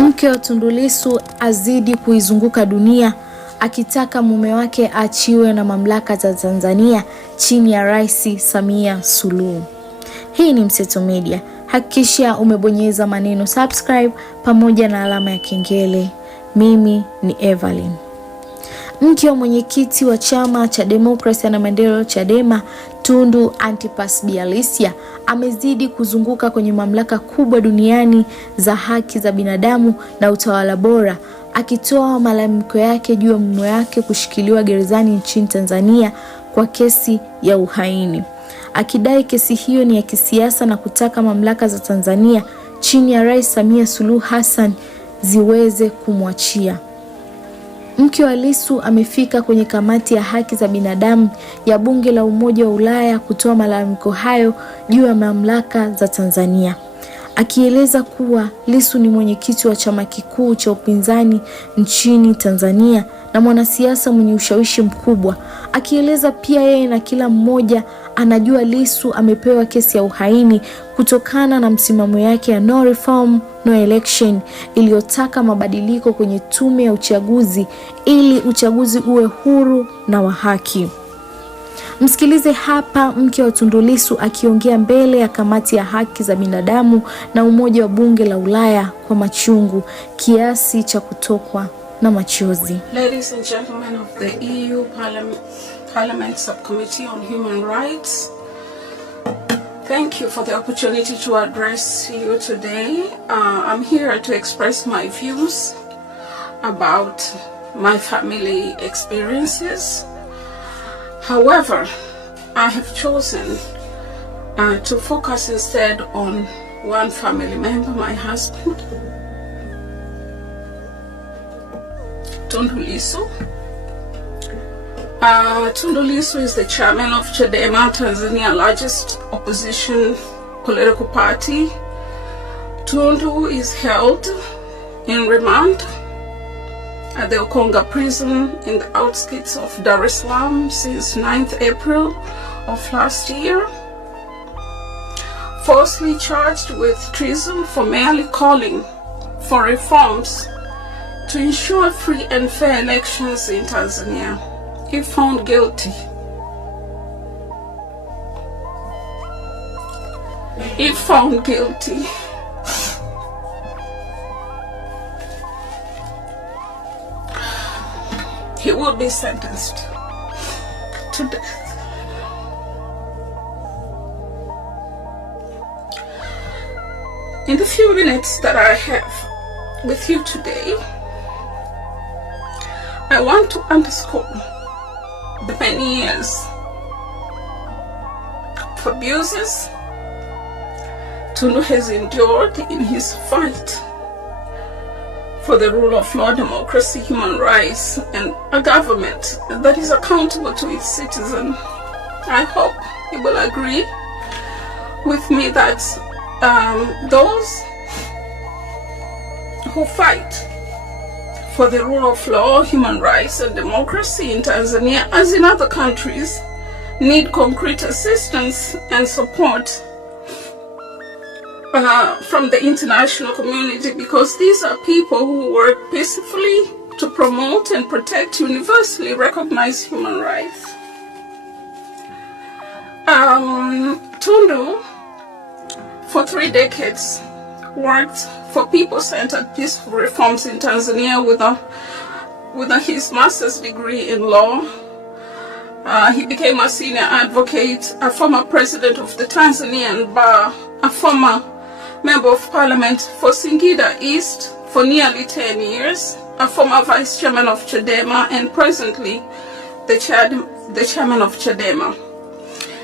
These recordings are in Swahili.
Mke wa Tundu Lissu azidi kuizunguka dunia akitaka mume wake aachiwe na mamlaka za Tanzania chini ya Rais Samia Suluhu. Hii ni Mseto Media. Hakikisha umebonyeza maneno subscribe pamoja na alama ya kengele. Mimi ni Evelyn. Mke wa mwenyekiti wa chama cha Demokrasia na Maendeleo Chadema, Tundu Antipas Lissu amezidi kuzunguka kwenye mamlaka kubwa duniani za haki za binadamu na utawala bora, akitoa malalamiko yake juu ya mume wake kushikiliwa gerezani nchini Tanzania kwa kesi ya uhaini, akidai kesi hiyo ni ya kisiasa na kutaka mamlaka za Tanzania chini ya Rais Samia Suluhu Hassan ziweze kumwachia. Mke wa Lissu amefika kwenye kamati ya haki za binadamu ya Bunge la Umoja wa Ulaya kutoa malalamiko hayo juu ya mamlaka za Tanzania, akieleza kuwa Lissu ni mwenyekiti wa chama kikuu cha upinzani nchini Tanzania na mwanasiasa mwenye ushawishi mkubwa, akieleza pia yeye na kila mmoja anajua Lissu amepewa kesi ya uhaini kutokana na msimamo yake ya no reform no election iliyotaka mabadiliko kwenye tume ya uchaguzi ili uchaguzi uwe huru na wa haki. Msikilize hapa mke wa Tundu Lissu akiongea mbele ya kamati ya haki za binadamu na Umoja wa Bunge la Ulaya kwa machungu kiasi cha kutokwa na machozi. Ladies and gentlemen of the EU Parliament Subcommittee on Human Rights, thank you for the opportunity to address you today. I'm here to express my views about my family experiences. However, I have chosen to focus instead on one family member, my husband, Tundu Lissu. Tundu Lissu is the chairman of Chadema, Tanzania's largest opposition political party. Tundu is held in remand at the Ukonga prison in the outskirts of Dar es Salaam since 9th April of last year, falsely charged with treason for merely calling for reforms to ensure free and fair elections in Tanzania. If found guilty, he will be sentenced to death. In the few minutes that I have with you today, I want to underscore the many years of abuses Tundu has endured in his fight for the rule of law, democracy, human rights, and a government that is accountable to its citizens. I hope you will agree with me that those who fight for the rule of law, human rights, and democracy in Tanzania, as in other countries, need concrete assistance and support from the international community, because these are people who work peacefully to promote and protect universally recognized human rights. Tundu, for 3 decades, worked for people-centered peaceful reforms in Tanzania with his master's degree in law. He became a senior advocate, a former president of the Tanzanian Bar, a former member of parliament for Singida East for nearly 10 years, a former vice chairman of Chadema, and presently the chairman of Chadema.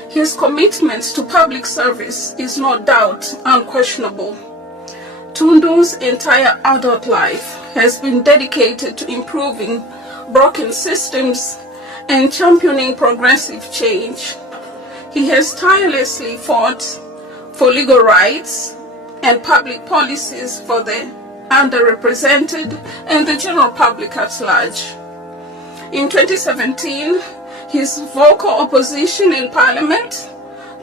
His commitment to public service is no doubt unquestionable. Tundu's entire adult life has been dedicated to improving broken systems and championing progressive change. He has tirelessly fought for legal rights and public policies for the underrepresented and the general public at large. In 2017, his vocal opposition in Parliament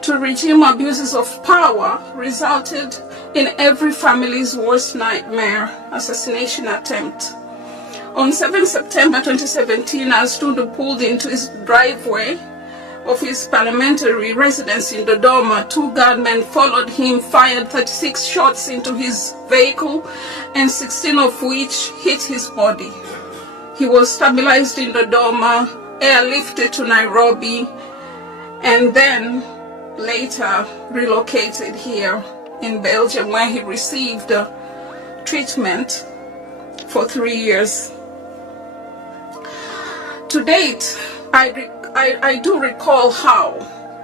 to regime abuses of power resulted in every family's worst nightmare, assassination attempt. On 7 September 2017, as Tundu pulled into his driveway of his parliamentary residence in Dodoma, 2 gunmen followed him, fired 36 shots into his vehicle, and 16 of which hit his body. He was stabilized in Dodoma, airlifted to Nairobi, and then later relocated here in Belgium, where he received treatment for 3 years. To date, I do recall how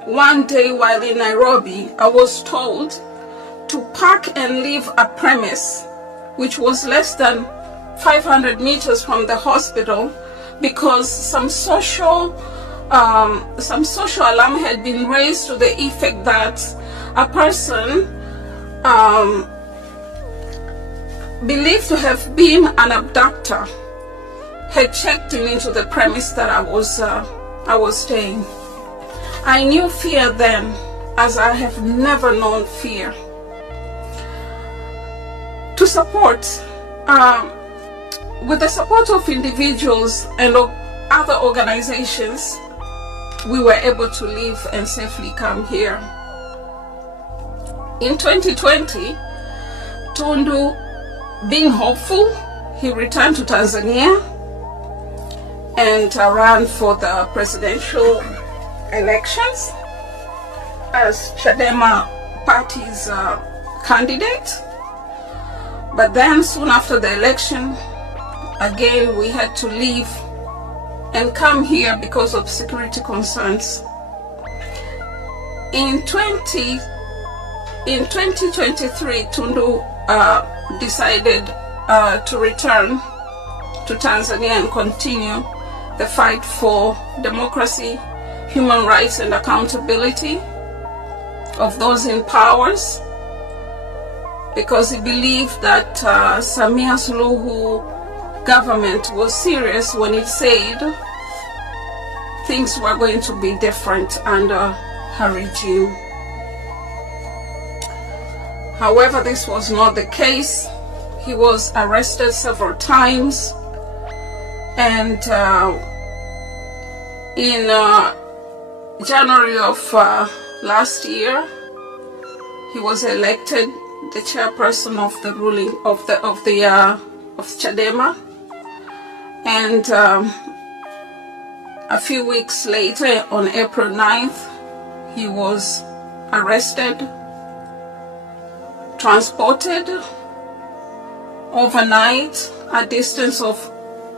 one day while in Nairobi, I was told to park and leave a premise which was less than 500 meters from the hospital, because some social alarm had been raised to the effect that a person believed to have been an abductor had checked into the premise that I was staying. I knew fear then, as I have never known fear. To support, with the support of individuals and of other organizations, we were able to leave and safely come here. In 2020, Tundu, being hopeful, he returned to Tanzania and ran for the presidential elections as Chadema party's candidate. But then soon after the election, again we had to leave and come here because of security concerns. In 2023, Tundu decided to return to Tanzania and continue the fight for democracy, human rights, and accountability of those in powers, because he believed that Samia Suluhu government was serious when it said things were going to be different under her regime. However, this was not the case. He was arrested several times, and in January of last year, he was elected the chairperson of the ruling of Chadema, and a few weeks later, on April 9th, he was arrested, transported overnight, a distance of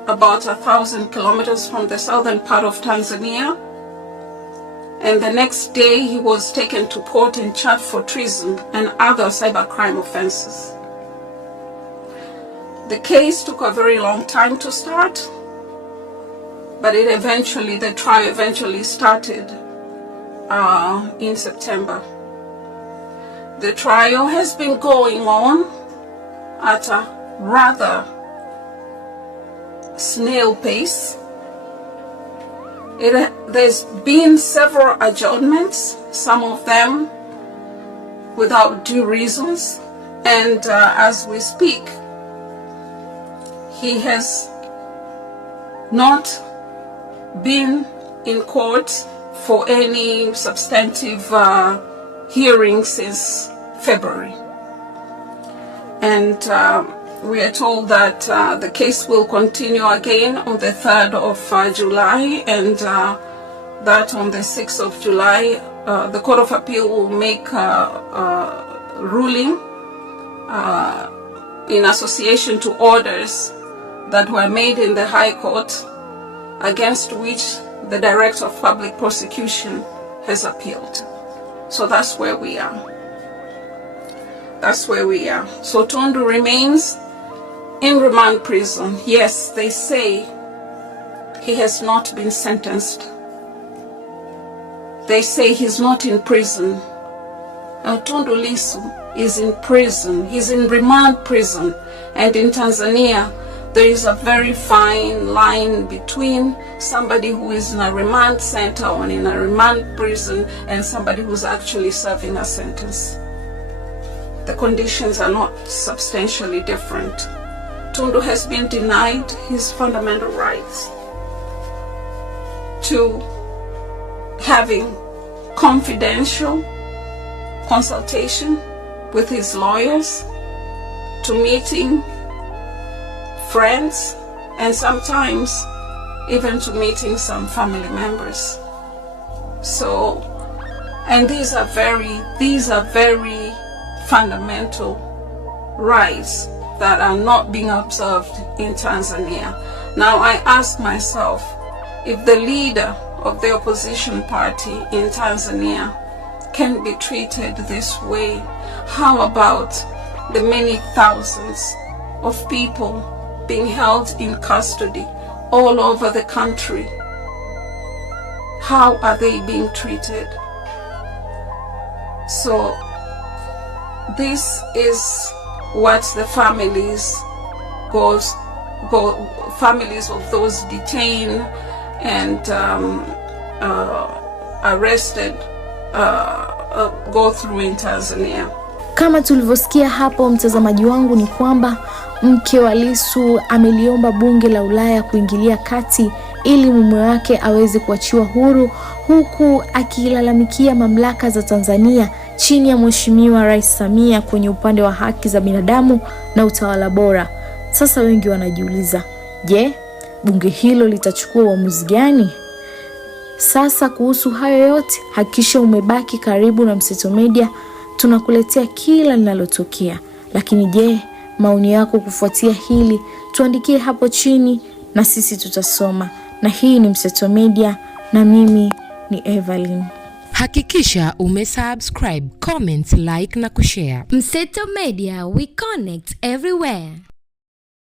about 1,000 kilometers from the southern part of Tanzania, and the next day he was taken to court and charged for treason and other cybercrime offenses. The case took a very long time to start, but the trial eventually started in September. The trial has been going on at a rather snail pace. There's been several adjournments, some of them without due reasons, and as we speak, he has not been in court for any substantive hearing since February. And we are told that the case will continue again on the 3rd of July, and that on the 6th of July, the Court of Appeal will make a ruling in association to orders that were made in the High Court, against which the Director of Public Prosecution has appealed. So that's where we are. That's where we are. So Tundu remains in remand prison. Yes, they say he has not been sentenced. They say he's not in prison. Now, Tundu Lissu is in prison. He's in remand prison. And in Tanzania, there is a very fine line between somebody who is in a remand center or in a remand prison and somebody who's actually serving a sentence. The conditions are not substantially different. Tundu has been denied his fundamental rights to having confidential consultation with his lawyers, to meeting friends, and sometimes even to meeting some family members. So, and these are very fundamental rights that are not being observed in Tanzania. Now I ask myself, if the leader of the opposition party in Tanzania can be treated this way, how about the many thousands of people being held in custody all over the country? How are they being treated? So this is what the families of those detained and arrested go through in Tanzania. Kama tulivyosikia hapo, mtazamaji wangu, ni kwamba mke wa Lissu ameliomba bunge la Ulaya kuingilia kati ili mume wake aweze kuachiwa huru, huku akilalamikia mamlaka za Tanzania chini ya Mheshimiwa Rais Samia kwenye upande wa haki za binadamu na utawala bora. Sasa wengi wanajiuliza, je, bunge hilo litachukua uamuzi gani? Sasa kuhusu hayo yote, hakikisha umebaki karibu na Mseto Media, tunakuletea kila linalotokea. Lakini je, maoni yako kufuatia hili tuandikie hapo chini na sisi tutasoma. Na hii ni Mseto Media na mimi ni Evelyn. Hakikisha umesubscribe, comment, like na kushare. Mseto Media, we connect everywhere.